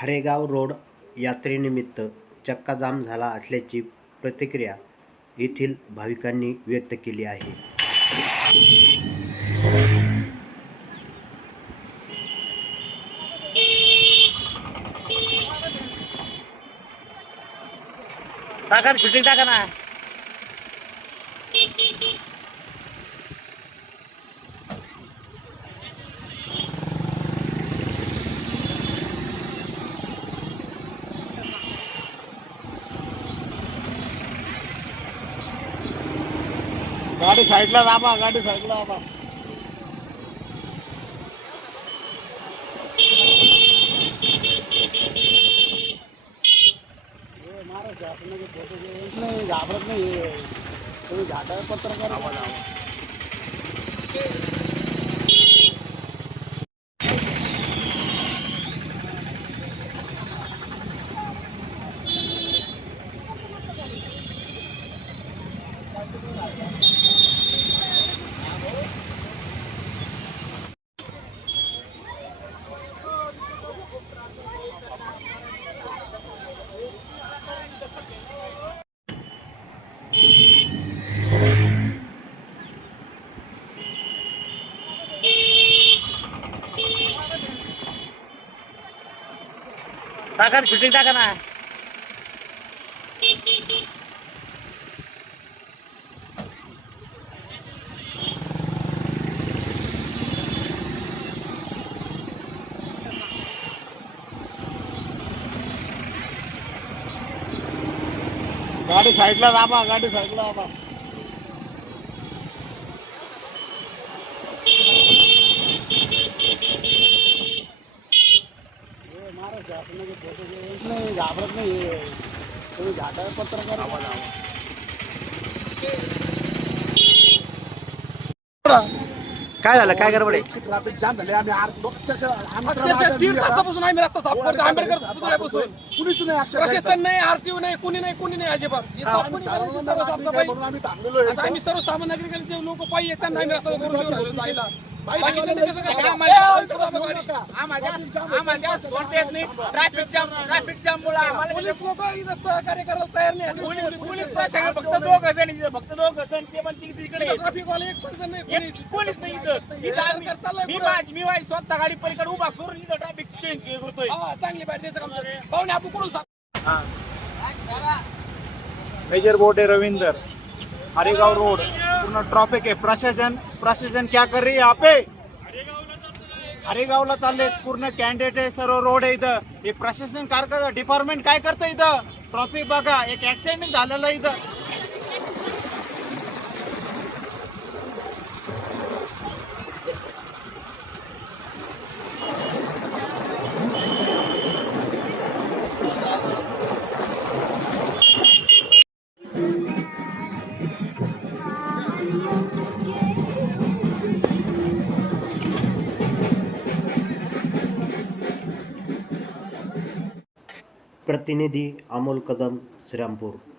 Haregaon road यात्रेनिमित्त चक्काजाम झाला असल्याची प्रतिक्रिया येथील भाविकांनी व्यक्त केली आहे. टाका शूटिंग टाका ना. गाडी साईडला दाबा गाडी साईडला दाबा हे महाराज आपण जे फोटो घेऊन नाही घाबरत नाही हे. तुम्ही घाटावर पत्रकार टाका शूटिंग टाका ना. गाडी साईडला दाबा गाडी साईडला दाबा. नाही घाबरत नाही. तुम्ही पत्रकार काय झालं? काय गडबड आहे? ट्रॅफिक जाम झाले. आम्ही आर- अक्षरशः आम्ही अक्षरशः दीड तर तासापासून आम्ही रस्ता साफ करतो आंबेडकर पुतळ्यापासून. कुणीच नाही प्रशासन नाही आरटीओ नाही कोणी नाही कोणी नाही अजिबात. हे साफ आम्ही कोणी करायचं, सर्वांना सर्व रात्री साफसफाई. म्हणून आम्ही थांबलेलो आहे. आता आम्ही सर्व सामान्य नागरिकांचे लोक पायी येतात त्यांना आम्ही रस्ता करून देऊन राहिलो जायला. ट्रॅफिक जाम मुळे आम्हाला पोलीस लोक सहकार्य करायला तयार नाही. पोलीस पोलीस प्रशासन फक्त दोघ जण इथं, फक्त दोघ जण ते पण तिकडे तिकडे आहेत. ट्रॅफिक वाले एक पण जण नाही कोणी एक कोणीच नाही इथं. मी पुढं. माझी मी माझी स्वतः गाडी पलीकडे उभा करून इथं ट्रॅफिक चेंज करतोय. हा चांगली काम चालू. पाहुणे आपण कुठून सांग? मेजर बोट रविंदर हरेगांव रोड. पूर्ण ट्रॉफिक आहे. प्रशासन प्रशासन क्या कर रही है यहाँ पे? हरेगावला चालले पूर्ण कॅन्डिडेट आहे सर्व रोड आहे इथं. हे प्रशासन काय करतं डिपार्टमेंट काय करतं इथं? ट्रॉफिक बघा एक ऍक्सिडेंट झालेला इथं. प्रतिनिधी अमोल कदम श्रीरामपूर.